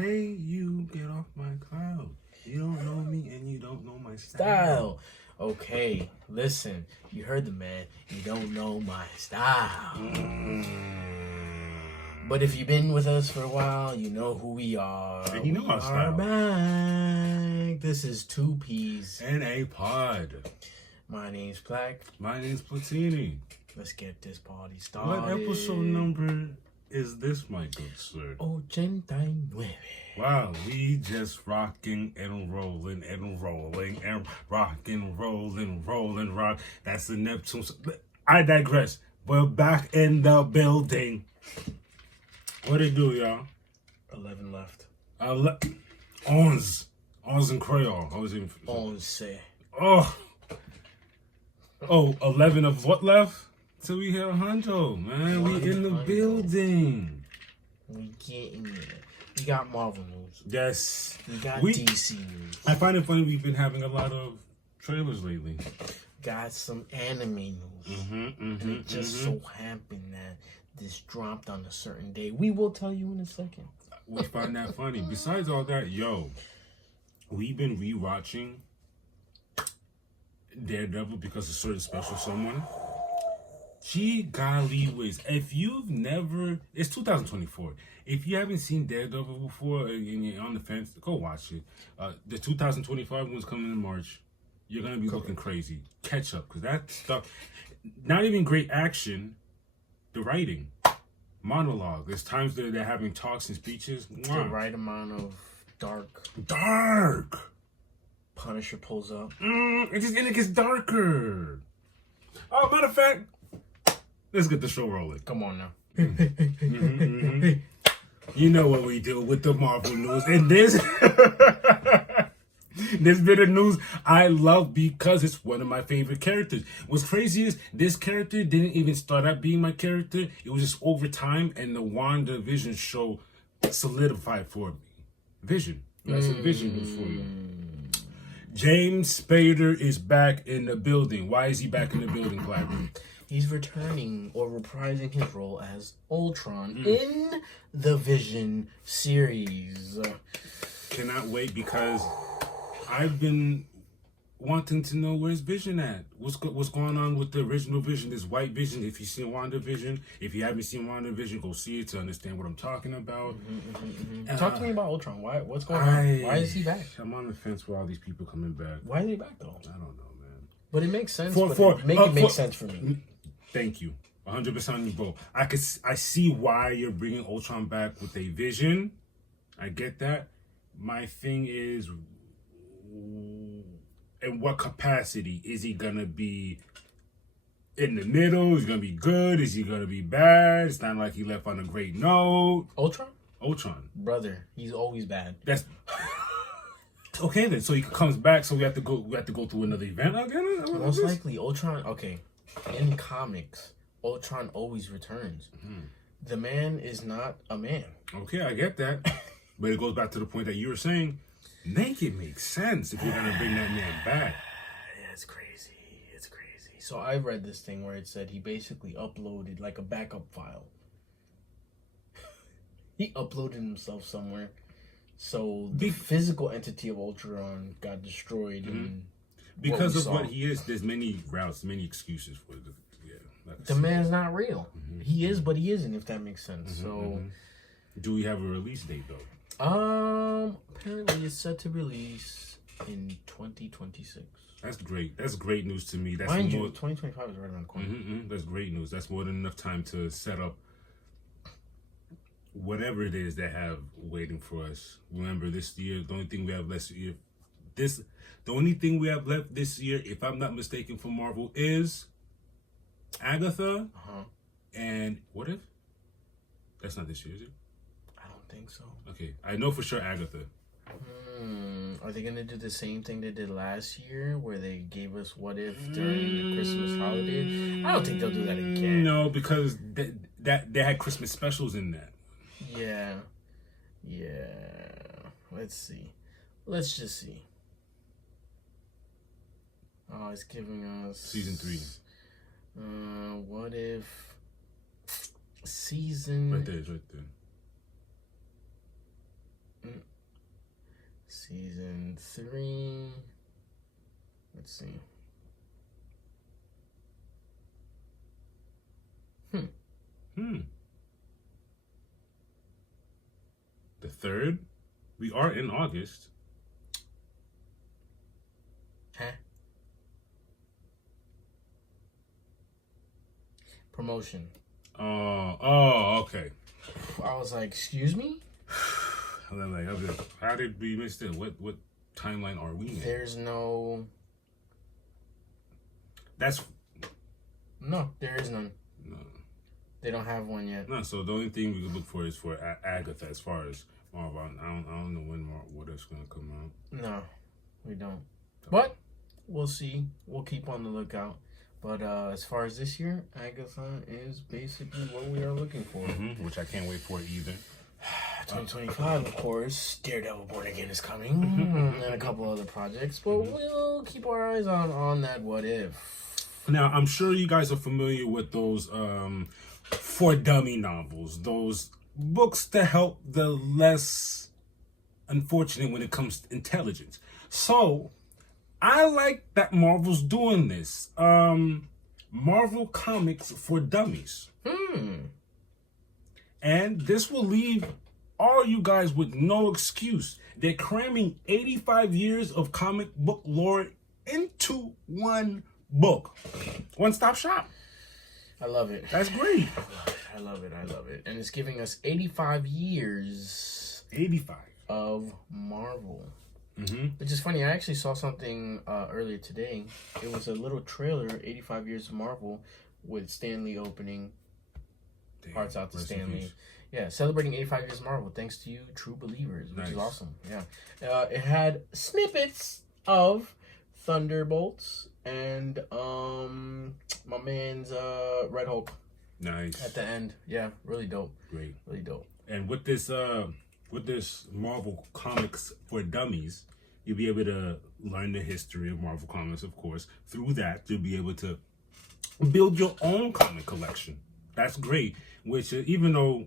Hey, you get off my cloud. You don't know me and you don't know my Style. Okay, listen. You heard the man. You don't know my style. But if you've been with us for a while, you know who we are. And you know our style. Back. This is Two Peas and a pod. My name's Black. My name's Platini. Let's get this party started. What episode number is this, my good sir? Ochenta Nueve. Wow, we just rocking and rolling and rolling and rocking, rolling, rock. That's the Neptune. I digress. We're back in the building. What it do, y'all? 11 left. 11 and Creole. I was even. 11. Oh, 11 of what left? Till we hit 100, man. We in the building. We getting it. We got Marvel news. Yes. We got DC news. I find it funny we've been having a lot of trailers lately. Got some anime news. And it just so happened that this dropped on a certain day. We will tell you in a second. We find that funny. Besides all that, we've been rewatching Daredevil because of certain special someone. Gee golly whiz. If you've never, it's 2024. If you haven't seen Daredevil before and you're on the fence, go watch it. The 2025 one's coming in March. You're going to be looking crazy. Catch up, because that stuff, not even great action, the writing, monologue. There's times that they're having talks and speeches. The right amount of dark. Punisher pulls up. It gets darker. Oh, matter of fact, let's get the show rolling. Come on now. You know what we do with the Marvel news. And this bit of news I love because it's one of my favorite characters. What's crazy is this character didn't even start out being my character. It was just over time, and the WandaVision show solidified for me. Vision. That's a Vision news for you. James Spader is back in the building. Why is he back in the building, Black? He's returning or reprising his role as Ultron in the Vision series. Cannot wait because I've been wanting to know where's Vision at. What's going on with the original Vision, this white Vision? If you've seen WandaVision, if you haven't seen WandaVision, go see it to understand what I'm talking about. Talk to me about Ultron. What's going on? Why is he back? I'm on the fence with all these people coming back. Why is he back though? I don't know, man. But it makes sense. It makes sense for me. Thank you. 100% on you, bro. I see why you're bringing Ultron back with a Vision. I get that. My thing is, in what capacity? Is he gonna be in the middle? Is he gonna be good? Is he gonna be bad? It's not like he left on a great note. Ultron. Brother, he's always bad. That's okay then. So he comes back. So we have to go through another event again. Most likely, Ultron. Okay, in comics, Ultron always returns. The man is not a man. Okay, I get that, but it goes back to the point that you were saying. Make it make sense if you're gonna bring that man back. Yeah, it's crazy. So I read this thing where it said he basically uploaded like a backup file. He uploaded himself somewhere, so the physical entity of Ultron got destroyed. And because of what he is, there's many routes, many excuses for it. The man's not real. He is, but he isn't. If that makes sense. So, do we have a release date though? Apparently it's set to release in 2026. That's great. That's great news to me. That's Mind you, 2025 is right around the corner. That's great news. That's more than enough time to set up whatever it is they have waiting for us. Remember, this year, the only thing we have left this year, if I'm not mistaken, for Marvel is Agatha and What If? That's not this year, is it? I don't think so. Okay, I know for sure Agatha. Are they gonna do the same thing they did last year, where they gave us What If during the Christmas holiday? I don't think they'll do that again. No, because they had Christmas specials in that. Yeah. Let's see. Let's just see. Oh, it's giving us season 3. What If season? Right there, it's right there. Season 3. Let's see. The 3rd. We are in August. Huh? Promotion. Oh, okay. I was like, excuse me? I'm like, how did we miss it? What timeline are we in? There's no... That's... No, there is none. No. They don't have one yet. No, so the only thing we could look for is for Agatha as far as Marvel. I don't know when what is going to come out. No, we don't. But we'll see. We'll keep on the lookout. But as far as this year, Agatha is basically what we are looking for. Which I can't wait for either. 2025, of course. Daredevil Born Again is coming. And a couple other projects. But we'll keep our eyes on that what if. Now, I'm sure you guys are familiar with those for dummy novels. Those books to help the less unfortunate when it comes to intelligence. So... I like that Marvel's doing this. Marvel Comics for Dummies. And this will leave all you guys with no excuse. They're cramming 85 years of comic book lore into one book. One-stop shop. I love it. That's great. I love it. I love it. And it's giving us 85 years. 85. Of Marvel. Which is funny. I actually saw something earlier today. It was a little trailer, 85 Years of Marvel, with Stan Lee opening. Hearts out to Stan Lee. Yeah, celebrating 85 Years of Marvel. Thanks to you, true believers, which is awesome. Yeah. It had snippets of Thunderbolts and my man's Red Hulk. Nice. At the end. Yeah, really dope. Great. Really dope. And with this Marvel Comics for Dummies, you'll be able to learn the history of Marvel Comics, of course. Through that, you'll be able to build your own comic collection. That's great. Which, even though,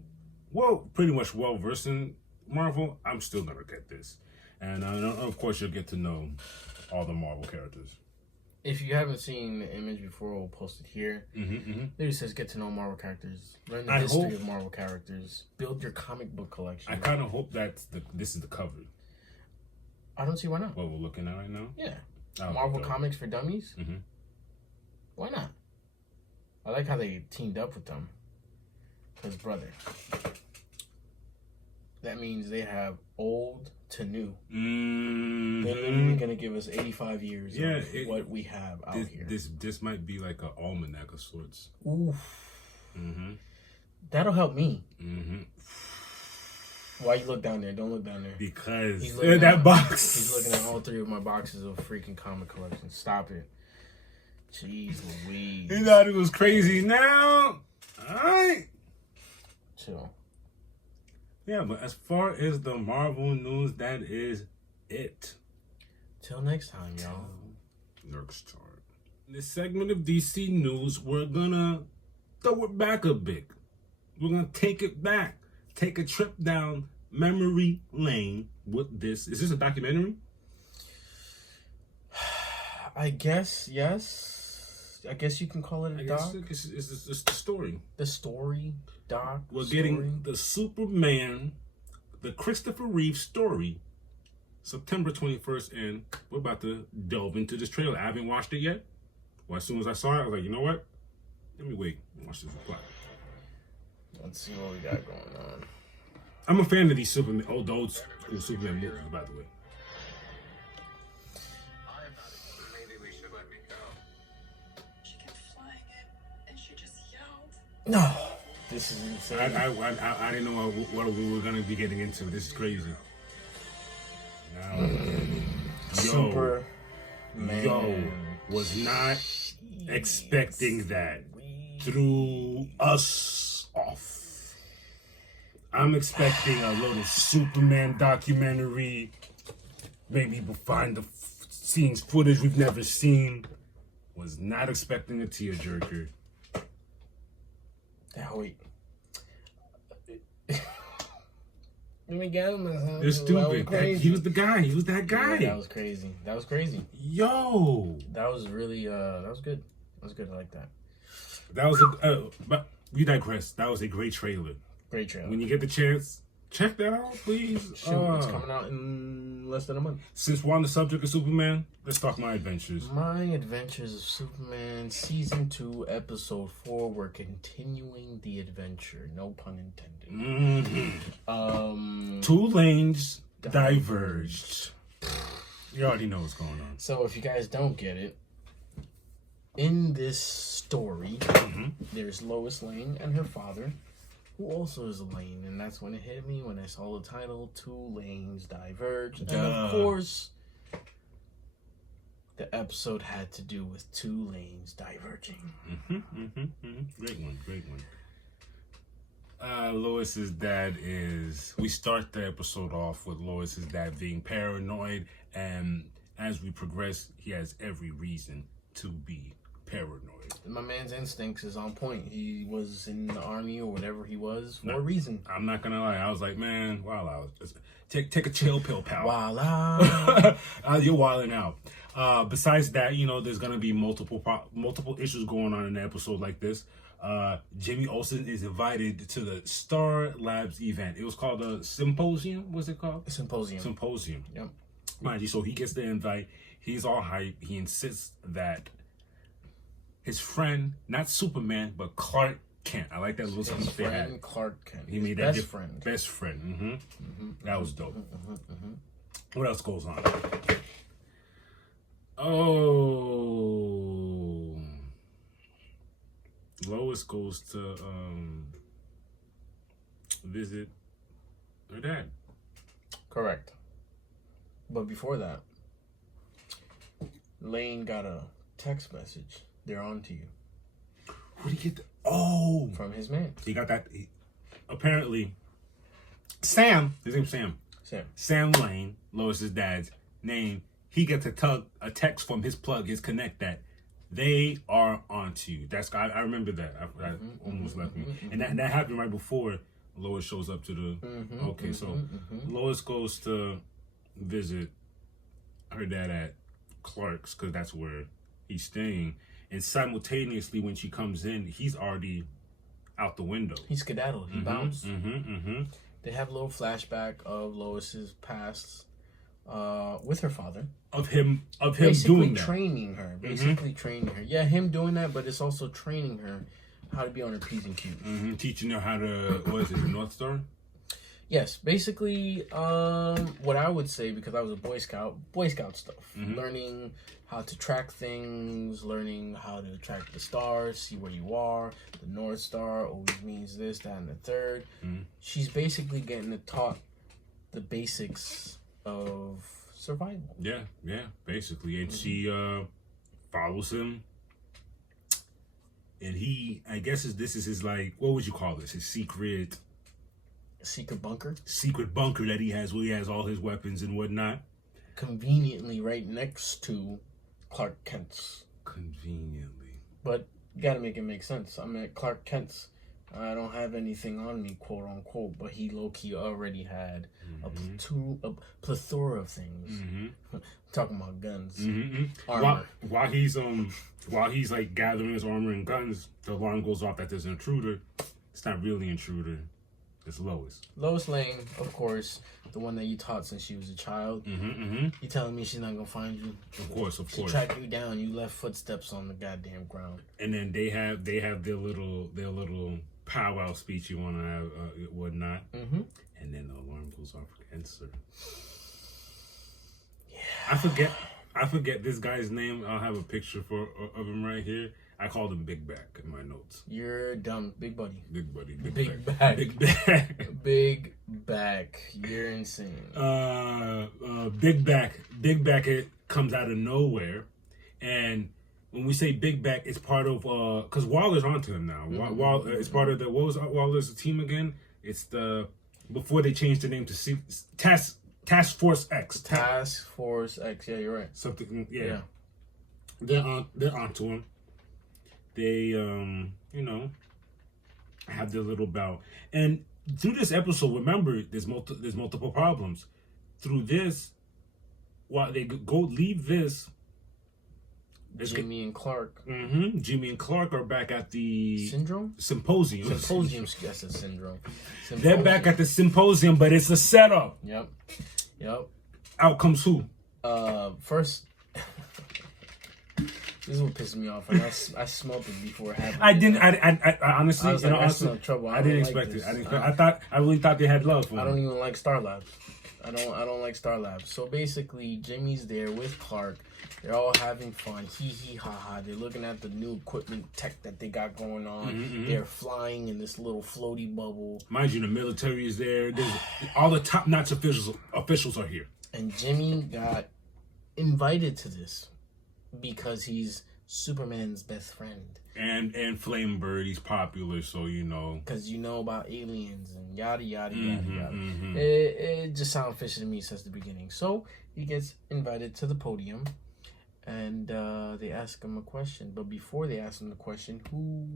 pretty much well-versed in Marvel, I'm still going to get this. And, of course, you'll get to know all the Marvel characters. If you haven't seen the image before, we'll post it here. It says get to know Marvel characters. Learn the history of Marvel characters. Build your comic book collection. I kind of hope that this is the cover. I don't see why not. What we're looking at right now? Yeah. Marvel Comics for Dummies? Why not? I like how they teamed up with them. Because, brother, that means they have old to new. They're literally going to give us 85 years of what we have out here. This might be like an almanac of sorts. Oof. That'll help me. Why you look down there? Don't look down there. Because that box. He's looking at all 3 of my boxes of freaking comic collection. Stop it. Jeez Louise. He thought it was crazy now. Alright. Chill. Yeah, but as far as the Marvel news, that is it. Till next time, y'all. Next time. In this segment of DC News, we're gonna throw it back a bit. We're gonna take it back. Take a trip down memory lane with this. Is this a documentary? I guess, yes. I guess you can call it a doc. It's the story. The story, doc. We're getting the Superman, the Christopher Reeve story, September 21st, and we're about to delve into this trailer. I haven't watched it yet. Well, as soon as I saw it, I was like, you know what? Let me wait and watch this plot. Let's see what we got going on. I'm a fan of these Superman, old school Superman movies, by the way. Maybe we should let me go. She kept flying it, and she just yelled. No, this is insane. I didn't know what we were gonna be getting into. This is crazy. Now, yo, was not expecting that. Threw us off. I'm expecting a little Superman documentary. Maybe we'll find the scenes, footage we've never seen. Was not expecting a tearjerker. Now wait. It's stupid. He was the guy. He was that guy. Yeah, that was crazy. That was crazy. Yo. That was really, that was good. That was good. I like that. That was but we digress. That was a great trailer. Great trailer. When you get the chance, check that out, please. Sure, it's coming out in less than a month. Since we're on the subject of Superman, let's talk My Adventures. My Adventures of Superman, Season 2, Episode 4. We're continuing the adventure. No pun intended. Two lanes diverged. You already know what's going on. So if you guys don't get it, in this story, there's Lois Lane and her father, who also is a Lane, and that's when it hit me when I saw the title, Two Lanes Diverge. And of course, the episode had to do with two lanes diverging. Great one, great one. Lois's dad is... We start the episode off with Lois's dad being paranoid, and as we progress, he has every reason to be paranoid. My man's instincts is on point. He was in the army or whatever he was for a reason. I'm not gonna lie. I was like, man, wow, take a chill pill, pal. Voila. You're wilding out. Besides that, you know, there's gonna be multiple issues going on in an episode like this. Jimmy Olsen is invited to the Star Labs event. It was called a symposium. What's it called? Symposium. Yep. Mind you, so he gets the invite. He's all hype. He insists that his friend, not Superman, but Clark Kent. I like that little something they had. Clark Kent. He made that friend. Best friend. That was dope. What else goes on? Oh, Lois goes to visit her dad. Correct. But before that, Lane got a text message. They're on to you. Where did he get from his man. He got that. Apparently, Sam. His name's Sam. Sam Lane, Lois's dad's name. He gets a text from his plug, his connect, that they are on to you. I remember that. I almost left me. And that happened right before Lois shows up to the. Lois goes to visit her dad at Clark's because that's where he's staying. And simultaneously, when she comes in, he's already out the window. He skedaddled. He bounced. They have a little flashback of Lois's past with her father. Of him basically doing that. Basically training her. Yeah, him doing that, but it's also training her how to be on her P's and Q's. Teaching her how to, what is it, the North Star? Yes, basically, what I would say, because I was a Boy Scout stuff. Learning how to track things, learning how to track the stars, see where you are. The North Star always means this, that, and the third. She's basically getting taught the basics of survival. Yeah, basically. And she follows him. And he, I guess this is his, like, what would you call this? His secret bunker? Secret bunker that he has, where he has all his weapons and whatnot. Conveniently right next to Clark Kent's. Conveniently. But you gotta make it make sense. I'm at Clark Kent's. I don't have anything on me, quote unquote, but he low-key already had a plethora of things. Talking about guns. Armor. While he's like gathering his armor and guns, the alarm goes off that there's an intruder. It's not really an intruder. It's Lois. Lois Lane, of course, the one that you taught since she was a child. You telling me she's not gonna find you? Of course. She tracked you down. You left footsteps on the goddamn ground. And then they have their little powwow speech you want to have, whatnot. And then the alarm goes off against her. Yeah. I forget this guy's name. I'll have a picture of him right here. I called him Big Back in my notes. You're dumb. Big buddy. Big buddy. Big back. Big Back. Big Back. You're insane. Big Back. Big Back, it comes out of nowhere. And when we say Big Back, it's part of, because Waller's onto him now. It's part of what was Waller's team again? It's before they changed the name to Task Force X. Task Force X, yeah, you're right. Something, yeah. They're onto him. They, have their little bout. And through this episode, remember, there's multiple problems. Through this, while they go leave this, Jimmy and Clark. Jimmy and Clark are back at the Syndrome? Symposium. That's a syndrome. They're back at the symposium, but it's a setup. Yep. Out comes who? First, this is what pisses me off. And I smelled it before it happened. I honestly, I was like, I smell trouble. I didn't expect it. I really thought they had love for him. I don't even like Star Labs. I don't like Star Labs. So basically, Jimmy's there with Clark. They're all having fun. Hee hee ha ha. They're looking at the new equipment tech that they got going on. They're flying in this little floaty bubble. Mind you, the military is there. All the top-notch officials are here. And Jimmy got invited to this because he's Superman's best friend. And Flame Bird, he's popular, so you know. Because you know about aliens and yada, yada, yada, yada. It just sounds fishy to me since the beginning. So he gets invited to the podium, and they ask him a question. But before they ask him the question, who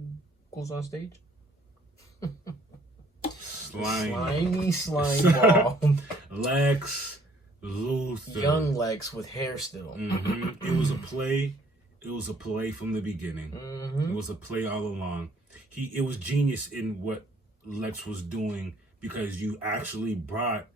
goes on stage? Slimy ball. Lex Luthor. Young Lex with hair still. It was a play. It was a play from the beginning. It was a play all along. It was genius in what Lex was doing, because you actually brought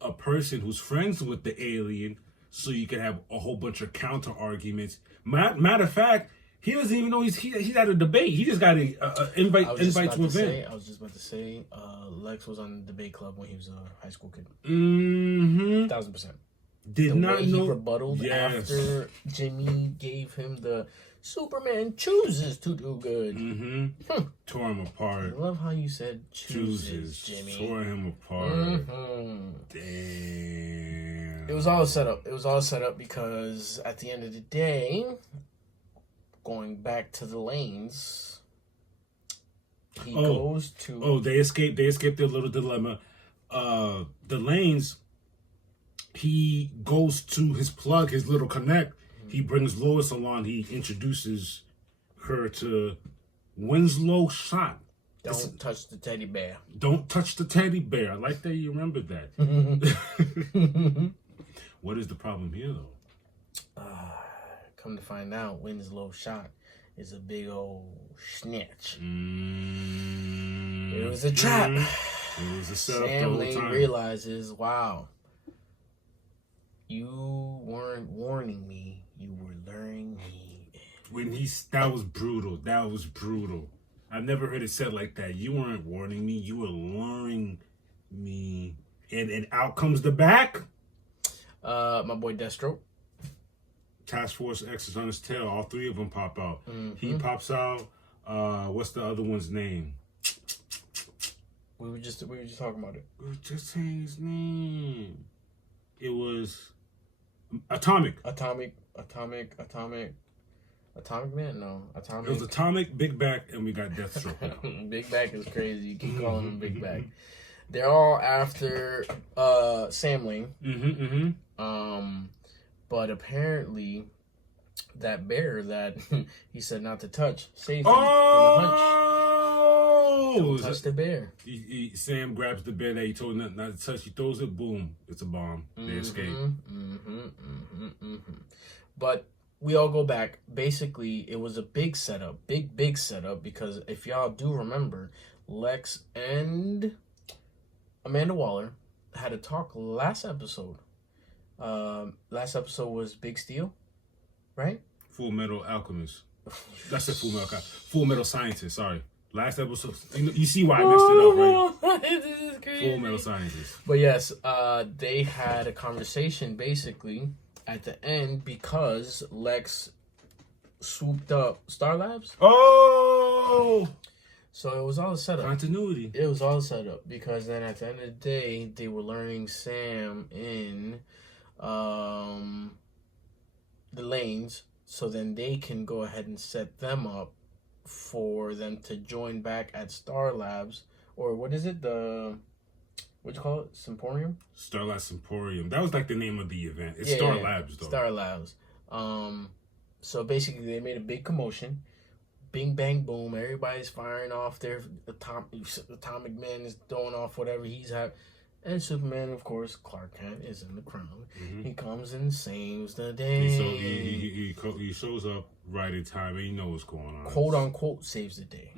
a person who's friends with the alien, so you could have a whole bunch of counter arguments. Matter of fact, he doesn't even know he's at a debate. He just got an invite to an event. I was just about to say, Lex was on the debate club when he was a high school kid. 1000%. Did not know. He rebutted after Jimmy gave him the Superman chooses to do good. Tore him apart. I love how you said chooses, Jimmy. Tore him apart. Damn. It was all set up. It was all set up because at the end of the day, going back to the lanes, he goes to... Oh, they escaped their little dilemma. The lanes... He goes to his plug, his little connect. He brings Lois along. He introduces her to Winslow Shot. Don't touch the teddy bear. Don't touch the teddy bear. I like that you remembered that. What is the problem here, though? Come to find out, Winslow Shot is a big old snitch. It was a trap. It was a setup. Sam Lane realizes, wow, you weren't warning me, you were luring me in. That was brutal. That was brutal. I've never heard it said like that. You weren't warning me, you were luring me. And out comes the back. My boy Deathstroke. Task Force X is on his tail. All three of them pop out. He pops out. What's the other one's name? We were just talking about it. We were just saying his name. It was Atomic. Atomic Man? No. Atomic. It was Atomic, Big Back, and we got Deathstroke now. Big Back is crazy. You keep calling him Big Back. They're all after Sam Lane. But apparently that bear that he said not to touch saved him in the hunch. Don't touch the bear. Sam grabs the bear that he told not to touch. He throws it. Boom! It's a bomb. They escape. But we all go back. Basically, it was a big setup, big setup. Because if y'all do remember, Lex and Amanda Waller had a talk last episode. Last episode was Big Steel, right? Full Metal Alchemist. That's the Full Metal Scientist. Sorry. Last episode, you see why I messed it up, right? This is crazy. Full Metal Scientist. But yes, they had a conversation basically at the end because Lex swooped up Star Labs. Oh! So it was all set up. Continuity. It was all set up because then at the end of the day, they were learning Sam in the lanes, so then they can go ahead and set them up for them to join back at Star Labs, or what is it? What you call it? Symposium? Starlight Symposium. That was like the name of the event. It's Star Labs, though. Star Labs. So basically, they made a big commotion. bing, bang, boom. Everybody's firing off their atomic man is throwing off whatever he's having. And Superman, of course, Clark Kent is in the crown. He comes and saves the day. He shows up right in time, and you know what's going on. Quote unquote saves the day.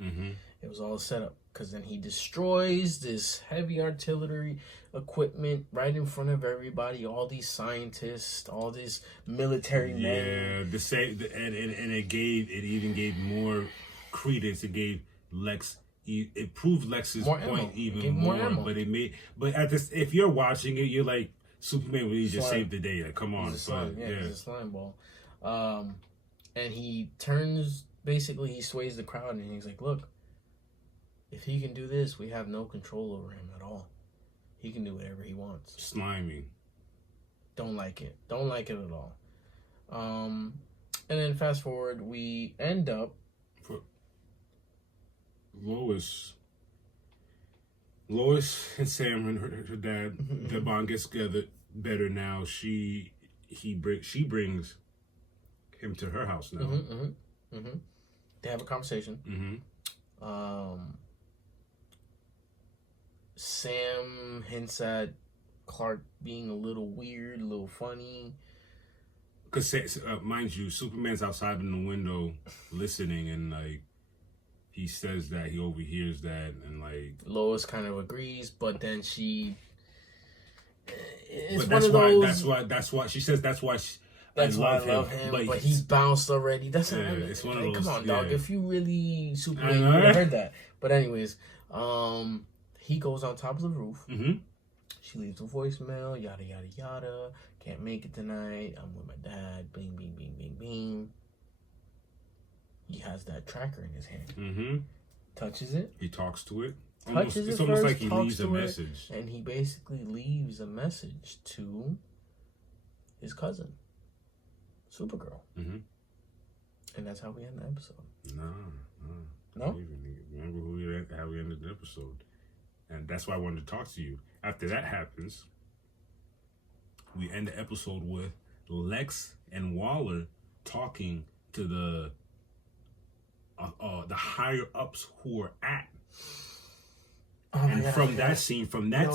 It was all set up because then he destroys this heavy artillery equipment right in front of everybody. All these scientists, all these military men. Yeah, the same, and it even gave more credence. It gave Lex. It proved Lex's point even more. But at this, if you're watching it, you're like, Superman really just saved the day. Like, come on, he's a slime ball. And he turns. Basically, he sways the crowd, and he's like, "Look, if he can do this, we have no control over him at all. He can do whatever he wants." Slimy. Don't like it. Don't like it at all. And then fast forward, we end up. Lois and Sam and her dad, their bond gets together better now. She brings him to her house now. They have a conversation. Sam hints at Clark being a little weird, a little funny. Because, mind you, Superman's outside in the window listening, and like, he says that he overhears that, and like Lois kind of agrees, but then she. But that's why she says that's why I love him. But he bounced already. That's it's one of those. Come on, dog. If you really Superman, you would have heard that. But anyways, he goes on top of the roof. She leaves a voicemail. Yada yada yada. Can't make it tonight. I'm with my dad. Bing bing bing bing bing. He has that tracker in his hand. Touches it. He talks to it. It's almost like he leaves a message. And he basically leaves a message to his cousin, Supergirl. And that's how we end the episode. No? Remember how we ended the episode. And that's why I wanted to talk to you. After that happens, we end the episode with Lex and Waller talking to the higher ups who are at. From that scene,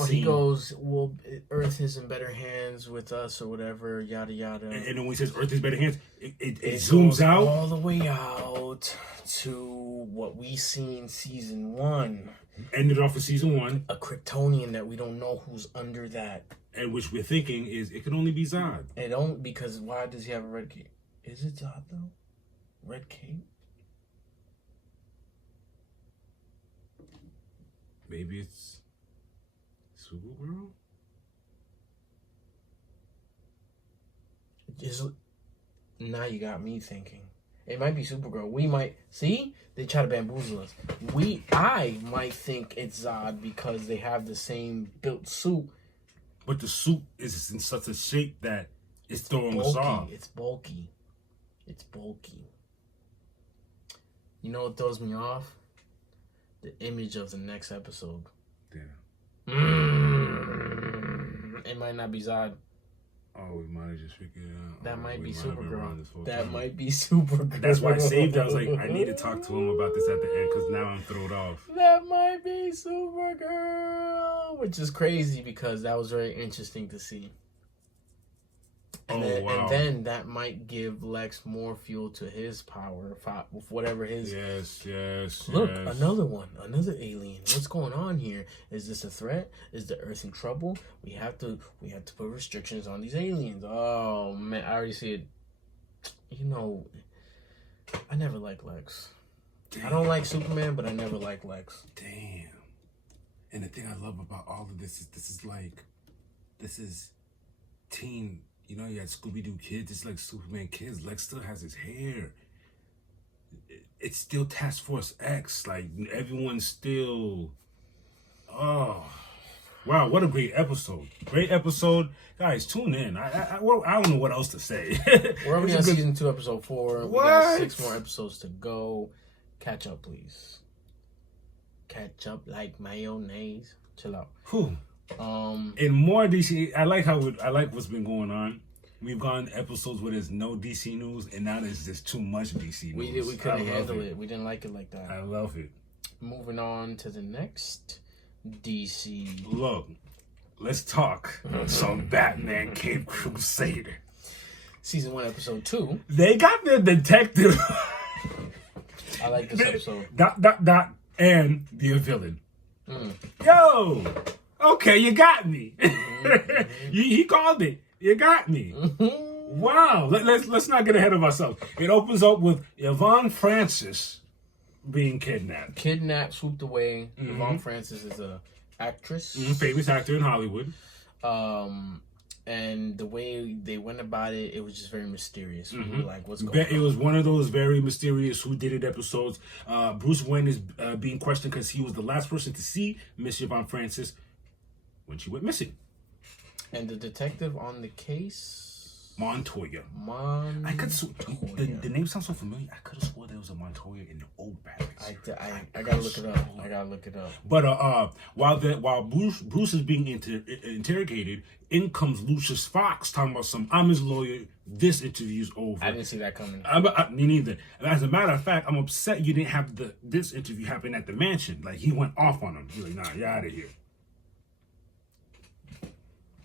he goes, "Well, Earth is in better hands with us, or whatever." Yada yada. And then when he says Earth is better hands, it zooms out all the way out to what we see in season 1. Ended off with season 1. A Kryptonian that we don't know who's under that, and which we're thinking is it could only be Zod. It don't, because why does he have a red cape? Is it Zod though? Red cape. Maybe it's Supergirl? Now you got me thinking. It might be Supergirl. We might... See? They try to bamboozle us. I might think it's Zod because they have the same built suit. But the suit is in such a shape that it's throwing us off. It's bulky. You know what throws me off? The image of the next episode. Yeah. It might not be Zod. Oh, we might have just figured it out. That might be Supergirl. That might be Supergirl. That's why I saved it. I was like, I need to talk to him about this at the end because now I'm thrown off. That might be Supergirl. Which is crazy because that was very interesting to see. And then that might give Lex more fuel to his power, with whatever his... Yes. Look, another one, another alien. What's going on here? Is this a threat? Is the Earth in trouble? We have to put restrictions on these aliens. Oh man, I already see it. You know, I never liked Lex. Damn. I don't like Superman, but I never liked Lex. Damn. And the thing I love about all of this is teen. You know, you had Scooby-Doo kids. It's like Superman kids. Lex still has his hair. It's still Task Force X. Like, everyone's still... Oh. Wow, what a great episode. Great episode. Guys, tune in. I don't know what else to say. We're already on season 2, episode 4. We got 6 more episodes to go. Catch up, please. Catch up like mayonnaise. Chill out. Whew. In more DC, I like what's been going on. We've gone episodes where there's no DC news, and now there's just too much DC news. We couldn't handle it. We didn't like it like that. I love it. Moving on to the next DC. Look, let's talk some Batman Cape Crusader. Season 1, episode 2. They got their detective. I like this episode. ... And the villain. Yo, okay, you got me. He called it. You got me. Wow. Let's not get ahead of ourselves. It opens up with Yvonne Francis being kidnapped. Swooped away. Yvonne Francis is a actress. Famous actor in Hollywood. And the way they went about it, it was just very mysterious. We were like, what's going on? It was one of those very mysterious who did it episodes. Bruce Wayne is being questioned because he was the last person to see Miss Yvonne Francis when she went missing. And the detective on the case... Montoya. I could the name sounds so familiar. I could have swore there was a Montoya in the old Batman. I gotta look it up. I gotta look it up. But while Bruce is being interrogated, in comes Lucius Fox talking about I'm his lawyer. This interview's over. I didn't see that coming. Me neither. And as a matter of fact, I'm upset you didn't have this interview happen at the mansion. Like, he went off on him. He's like, nah, you're out of here.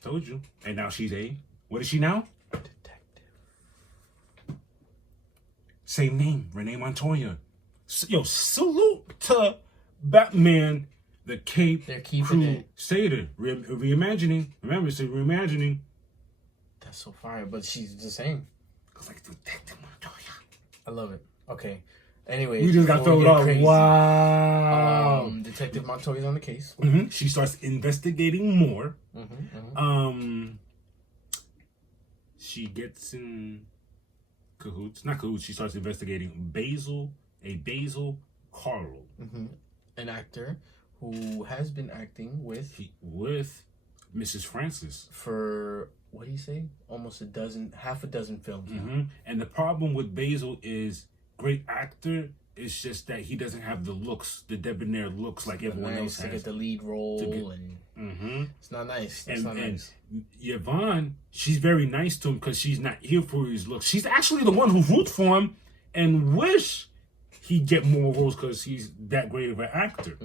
Told you. And now she's what is she now? Detective. Same name, Renee Montoya. Yo, salute to Batman, the Cape Crusader. Reimagining. Remember, it's a reimagining. That's so fire, but she's the same. It's like Detective Montoya. I love it. Okay. Anyway, we just got thrown off. Wow. Detective Montoya's on the case. She starts investigating more. She gets in cahoots. Not cahoots. She starts investigating Basil Carlo. An actor who has been acting with Mrs. Francis for, what do you say? Almost half a dozen films. And the problem with Basil is, great actor, it's just that he doesn't have the looks, the debonair looks like everyone else has. To get the lead role, it's not nice. And Yvonne, she's very nice to him because she's not here for his looks. She's actually the one who roots for him and wish he'd get more roles because he's that great of an actor.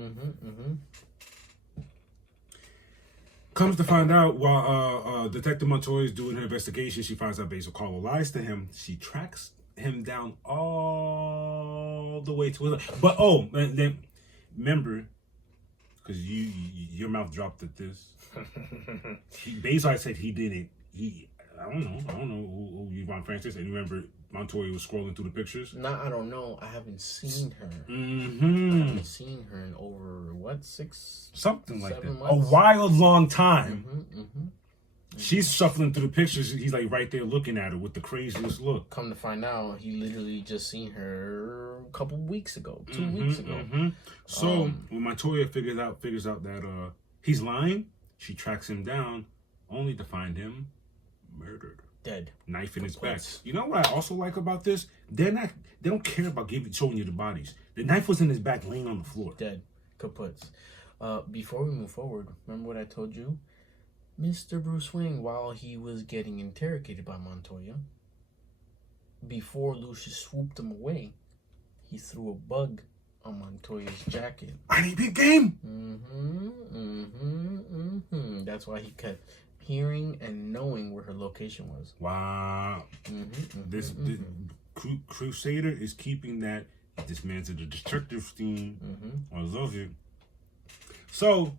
Comes to find out, while Detective Montoya is doing her investigation, she finds out Basil Carlo lies to him. She tracks him down all the way to his... But, then remember, because your mouth dropped at this. Basil said he didn't. I don't know who Yvonne Francis, and you remember Montoya was scrolling through the pictures? No, I don't know. I haven't seen her. I haven't seen her in over, 6? Something like that. Months? A wild long time. She's shuffling through the pictures. He's like right there looking at her with the craziest look. Come to find out, he literally just seen her a couple weeks ago, 2 weeks ago. So when Montoya figures out that he's lying, she tracks him down, only to find him murdered, dead, knife in his back. You know what I also like about this? They don't care about showing you the bodies. The knife was in his back, laying on the floor, dead, kaputs. Before we move forward, remember what I told you? Mr. Bruce Wayne, while he was getting interrogated by Montoya, before Lucius swooped him away, he threw a bug on Montoya's jacket. I need big game. That's why he kept hearing and knowing where her location was. Wow. This Crusader is keeping that. This man's a detective team. I love it. So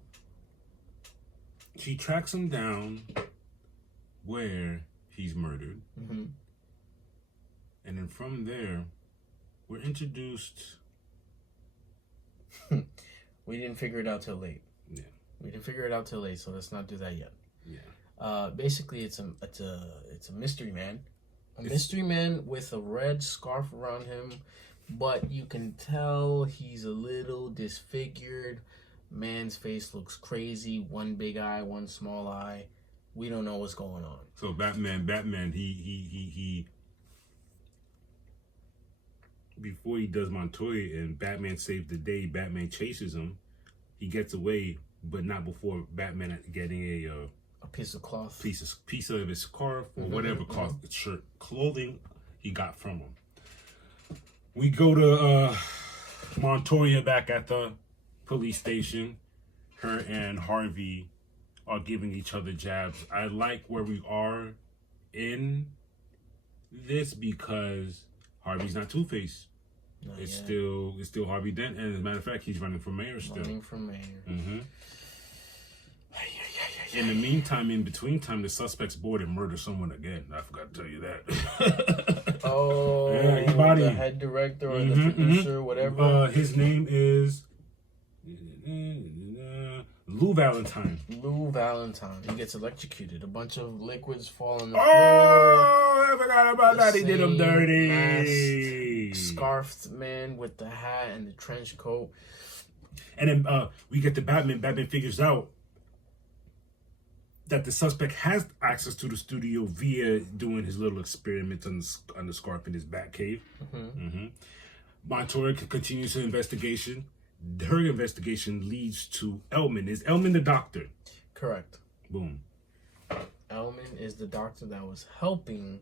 she tracks him down where he's murdered. And then from there, we're introduced. We didn't figure it out till late. Yeah. We didn't figure it out till late, so let's not do that yet. Yeah. Basically, it's a mystery man. Mystery man with a red scarf around him, but you can tell he's a little disfigured. Man's face looks crazy. One big eye, one small eye. We don't know what's going on. So Batman, he before he does Montoya and Batman saves the day, Batman chases him. He gets away, but not before Batman getting a piece of cloth. Piece of his scarf or whatever cloth, shirt, clothing he got from him. We go to Montoya back at the police station. Her and Harvey are giving each other jabs. I like where we are in this because Harvey's not Two-Face. It's still Harvey Dent, and as a matter of fact, he's running for mayor still. Running for mayor. Mm-hmm. In the meantime, in between time, the suspect's bored and murder someone again. I forgot to tell you that. Oh, yeah, he body. The head director or the producer, whatever. His name is Lou Valentine. Lou Valentine. He gets electrocuted. A bunch of liquids fall on the floor. Oh, I forgot about that. He did him dirty. Scarfed man with the hat and the trench coat. And then we get to Batman. Batman figures out that the suspect has access to the studio via doing his little experiments on the scarf in his Batcave. Montoya continues her investigation. Her investigation leads to Elman. Is Elman the doctor? Correct. Boom. Elman is the doctor that was helping.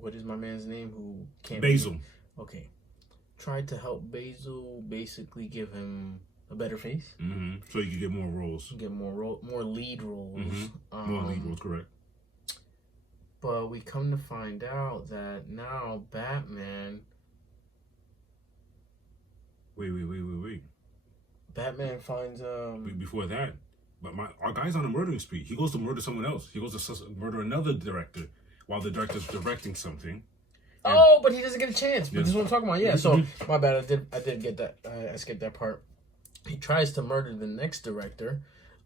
What is my man's name? Who can't? Basil. Okay. Tried to help Basil, basically give him a better face. So you can get more roles. Get more lead roles. More lead roles, correct. But we come to find out that now Batman. Wait. Batman finds Before that, but our guy's on a murdering spree. He goes to murder someone else. He goes to murder another director while the director's directing something. But he doesn't get a chance. But this is what I'm talking about. Yeah. So my bad. I did get that. I skipped that part. He tries to murder the next director.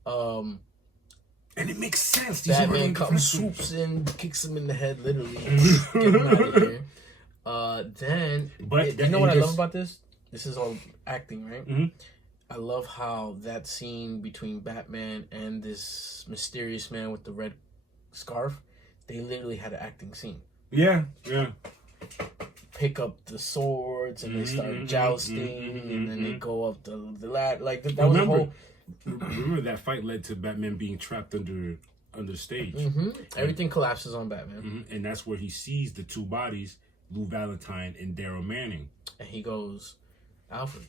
And it makes sense. Batman comes, swoops in, kicks him in the head, literally. Get him out of here. You know what I love about this? This is all acting, right? I love how that scene between Batman and this mysterious man with the red scarf, they literally had an acting scene. Yeah. Pick up the swords and they start jousting and then they go up the ladder. Like that was the whole. Remember that fight led to Batman being trapped under stage. Everything collapses on Batman, and that's where he sees the two bodies, Lou Valentine and Daryl Manning. And he goes, Alfred,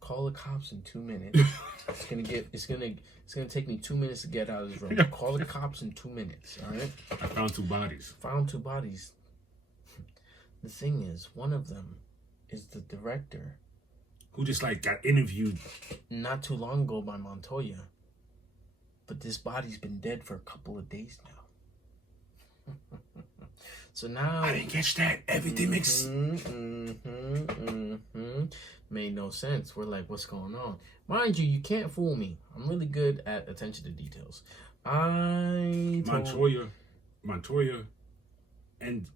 call the cops in 2 minutes. It's gonna take me 2 minutes to get out of this room. Call the cops in 2 minutes. All right. I found two bodies. The thing is, one of them is the director, who just got interviewed not too long ago by Montoya. But this body's been dead for a couple of days now. So now I didn't catch that. Everything makes made no sense. We're like, what's going on? Mind you, you can't fool me. I'm really good at attention to details. Montoya, and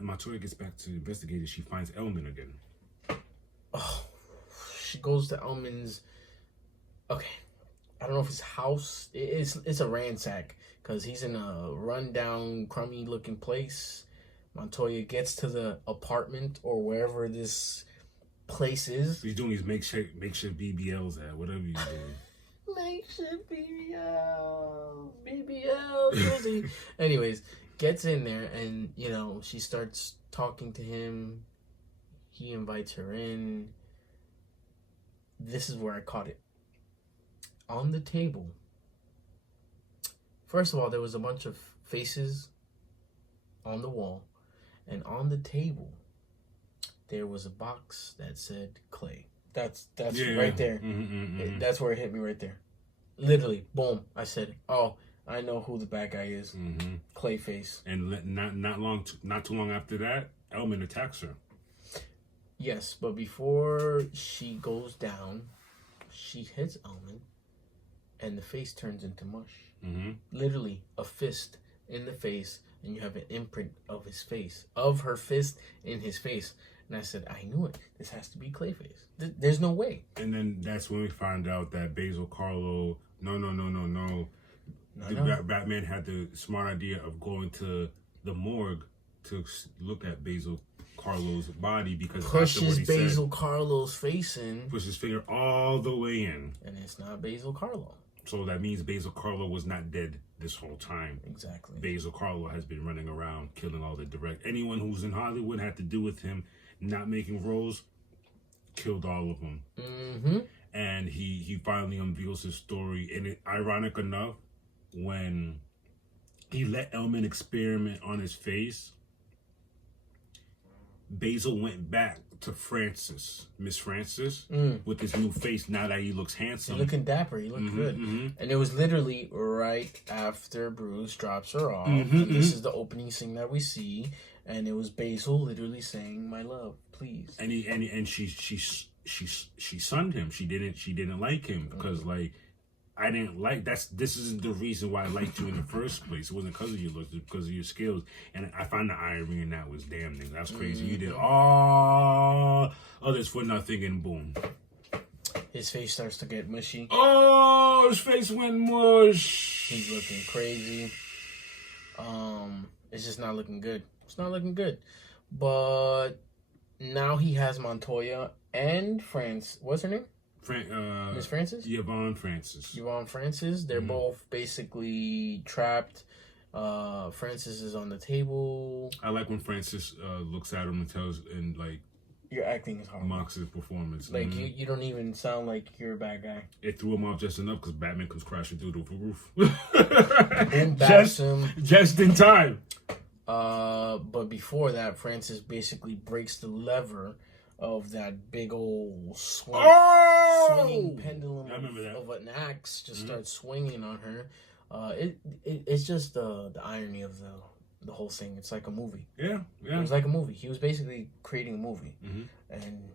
Montoya gets back to investigate it. She finds Elman again. Oh, she goes to Elman's. Okay, I don't know if his house. It's a ransack because he's in a rundown, crummy looking place. Montoya gets to the apartment or wherever this place is. He's doing his makeshift BBLs at whatever he's doing. Makeshift BBL. Anyways, gets in there and she starts talking to him. He invites her in. This is where I caught it. On the table. First of all, there was a bunch of faces on the wall. And on the table, there was a box that said Clay. That's right there. That's where it hit me right there. Literally, boom. I said, oh, I know who the bad guy is. Clayface. And not too long after that, Elman attacks her. Yes, but before she goes down, she hits Elman, and the face turns into mush. Literally, a fist in the face, and you have an imprint of his face, of her fist in his face. And I said, I knew it. This has to be Clayface. There's no way. And then that's when we find out that Basil Carlo, no. Batman had the smart idea of going to the morgue to look at Basil Carlo's body because pushes Basil Carlo's face in. Pushes his finger all the way in. And it's not Basil Carlo. So that means Basil Carlo was not dead this whole time. Exactly. Basil Carlo has been running around killing all the anyone who's in Hollywood had to do with him not making roles, killed all of them. Mm-hmm. And he finally unveils his story. And ironic enough, when he let Elman experiment on his face, Basil went back to Miss Francis, with his new face. Now that he looks handsome, He's looking dapper. He looked good, and it was literally right after Bruce drops her off. This is the opening scene that we see, and it was Basil literally saying, "My love, please." And she sunned him. She didn't like him because like. I didn't like this isn't the reason why I liked you in the first place. It wasn't because of your looks, it was because of your skills. And I find the irony in that was damning. That's crazy. You did all others for nothing and boom. His face starts to get mushy. Oh, his face went mush. He's looking crazy. It's just not looking good. It's not looking good. But now he has Montoya and what's her name? Miss Francis? Yvonne Francis. Yvonne Francis. They're both basically trapped. Francis is on the table. I like when Francis looks at him and like your acting is horrible. Mocks his performance. Like you don't even sound like you're a bad guy. It threw him off just enough because Batman comes crashing through the roof. And bats him just in time. But before that, Francis basically breaks the lever of that big old swinging pendulum of an axe. Just starts swinging on her. It's just the irony of the whole thing. It's like a movie. Yeah. It was like a movie. He was basically creating a movie, and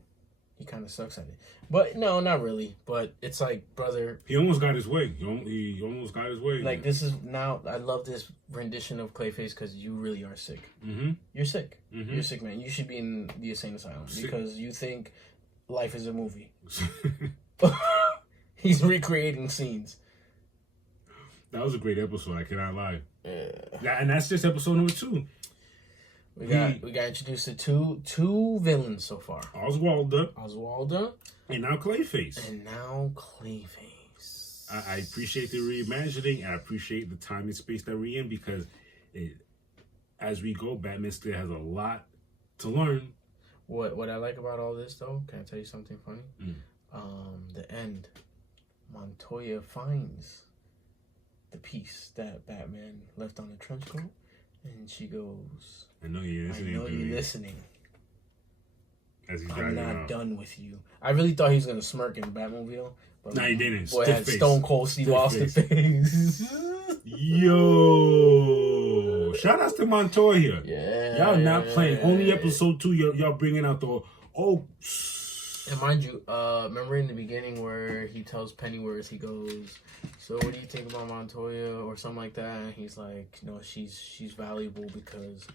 he kind of sucks at it. But no, not really. But it's like, brother, he almost got his way. He almost got his way. Like this is now. I love this rendition of Clayface because you really are sick. You're sick. You're sick, man. You should be in the insane asylum because you think life is a movie. He's recreating scenes. That was a great episode. I cannot lie. And that's just episode number 2. We got introduced to two villains so far. Oswaldo. And now Clayface. I appreciate the reimagining, and I appreciate the time and space that we're in because as we go, Batman still has a lot to learn. What I like about all this, though, can I tell you something funny? The end. Montoya finds the piece that Batman left on the trench coat, and she goes, I know you're listening. As he's I'm not done with you. I really thought he was going to smirk in the Batmobile. But he didn't. Boy had Stone Cold Steve Austin face. Yo. Shout outs to Montoya. Yeah. Y'all not playing. Only episode 2, y'all bringing out the... And mind you, remember in the beginning where he tells Pennyworth, he goes, so what do you think about Montoya or something like that? And he's like, no, she's valuable because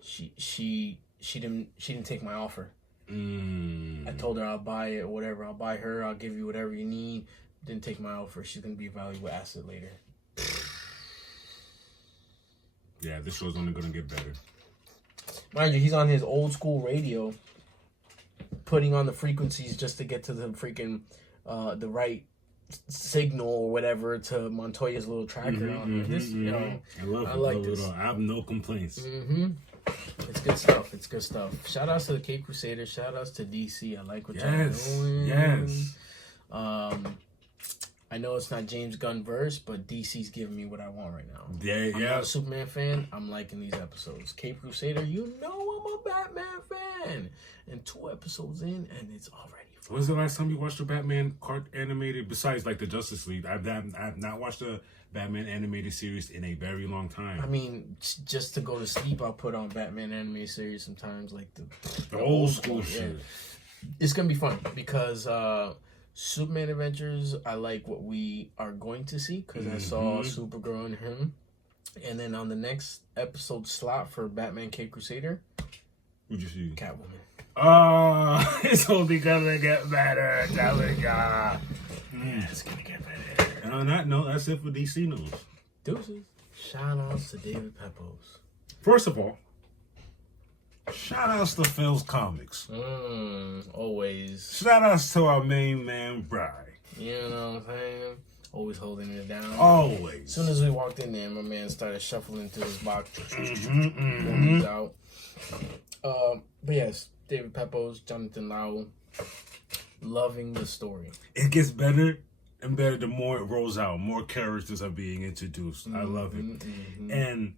she didn't take my offer. I told her I'll buy it or whatever. I'll buy her. I'll give you whatever you need. Didn't take my offer. She's gonna be a valuable asset later. Yeah, this show's only gonna get better. Mind you, he's on his old school radio, putting on the frequencies just to get to the freaking the right signal or whatever to Montoya's little tracker on there. I like this. I have no complaints. It's good stuff. It's good stuff. Shout outs to the Cape Crusaders. Shout outs to DC. I like what y'all doing. Yes. I know it's not James Gunn verse, but DC's giving me what I want right now. I'm not a Superman fan. I'm liking these episodes. Cape Crusader, you know I'm a Batman fan. And 2 episodes in, and it's already fun. When's the last time you watched a Batman animated, besides like the Justice League? I've not watched a Batman animated series in a very long time. I mean, just to go to sleep, I'll put on Batman animated series sometimes, like the old school shit. Yeah. It's going to be fun because Superman Adventures, I like what we are going to see because I saw Supergirl and him. And then on the next episode slot for Batman Cape Crusader, who'd you see? Catwoman. Oh, it's only gonna get better. Yeah, it's gonna get better. And on that note, that's it for DC news. Deuces. Shout outs to David Pepos. First of all, shout outs to Phil's Comics. Always. Shout outs to our main man, Bri. You know what I'm saying? Always holding it down. Always. As soon as we walked in there, my man started shuffling through his box. Mm-hmm. He's out. But yes, David Pepos, Jonathan Lau, loving the story. It gets better and better the more it rolls out. More characters are being introduced. I love it. And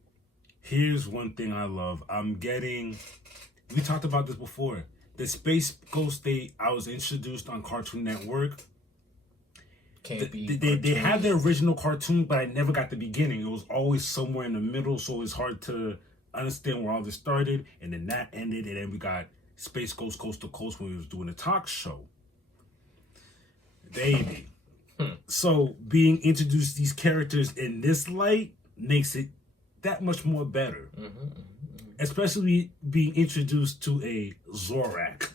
here's one thing I love. We talked about this before. The Space Ghost I was introduced on Cartoon Network. They had the original cartoon, but I never got the beginning. It was always somewhere in the middle, so it's hard to understand where all this started. And then that ended, and then we got Space Ghost Coast to Coast when we was doing a talk show. Baby. So being introduced to these characters in this light makes it that much more better. Especially being introduced to a Zorak.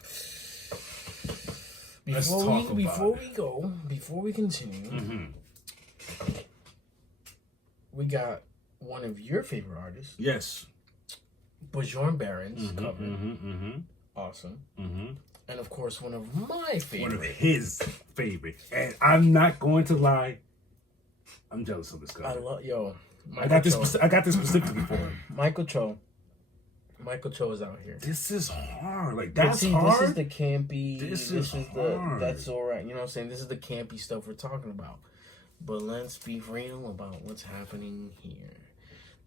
Before we continue, we got one of your favorite artists. Yes. Bjorn Barron's cover. Awesome. And of course, one of my favorite. One of his favorite. And I'm not going to lie, I'm jealous of this guy. I got this specifically for him. Michael Cho is out here. This is hard. Like, that's hard. This is the campy. This is hard. That's all right. You know what I'm saying? This is the campy stuff we're talking about. But let's be real about what's happening here.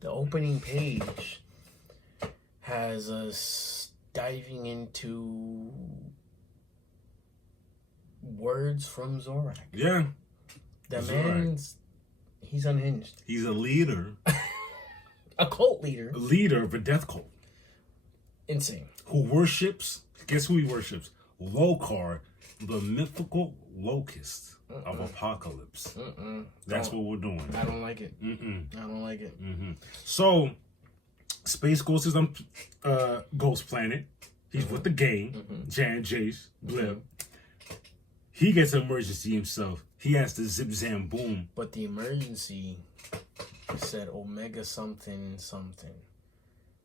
The opening page has us diving into words from Zorak. Yeah. The man's... He's unhinged. He's a leader. A cult leader. A leader of a death cult. Insane. Who worships, guess who he worships? Lokar, the mythical locust of apocalypse. That's what we're doing. I don't like it. I don't like it. So, Space Ghost is on Ghost Planet. He's with the gang. Jan, Jace, Blip. He gets an emergency himself. He has to zip, zam, boom. But the emergency said Omega something something.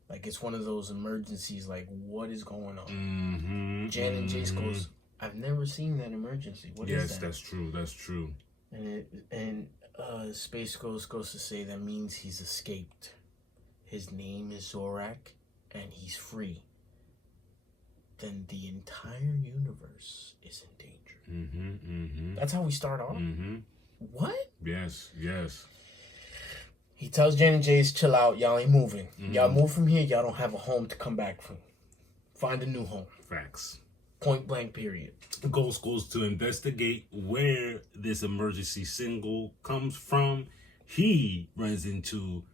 Like, it's one of those emergencies, like, what is going on? Jan and Jace goes, I've never seen that emergency. What is that? Yes, that's true. That's true. And Space Ghost goes to say that means he's escaped. His name is Zorak, and he's free. Then the entire universe is in danger. That's how we start off. What? Yes. He tells Jan and Jace, chill out, y'all ain't moving. Y'all move from here, y'all don't have a home to come back from. Find a new home. Facts. Point blank, period. Ghost goes to investigate where this emergency signal comes from. He runs into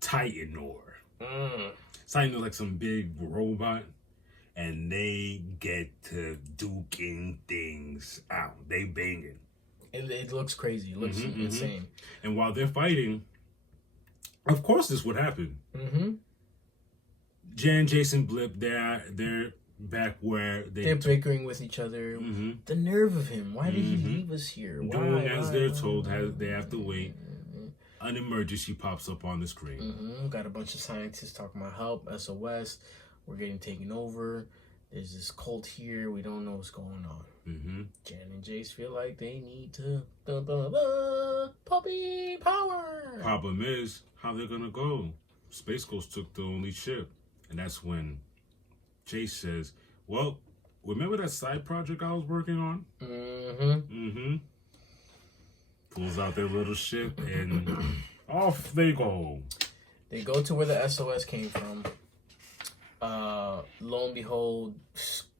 Titanor. Titanor like some big robot. And they get to duking things out. They banging. It looks crazy. It looks insane. And while they're fighting, of course this would happen. Jan, Jason, Blip, they're back where they're bickering with each other. The nerve of him. Why did he leave us here? Doing as they're told, they have to wait. An emergency pops up on the screen. Got a bunch of scientists talking about help, SOS. We're getting taken over. There's this cult here. We don't know what's going on. Jan and Jace feel like they need to puppy power. Problem is, how they're gonna go? Space Ghost took the only ship. And that's when Jace says, well, remember that side project I was working on? Pulls out their little ship and off they go. They go to where the SOS came from. Lo and behold,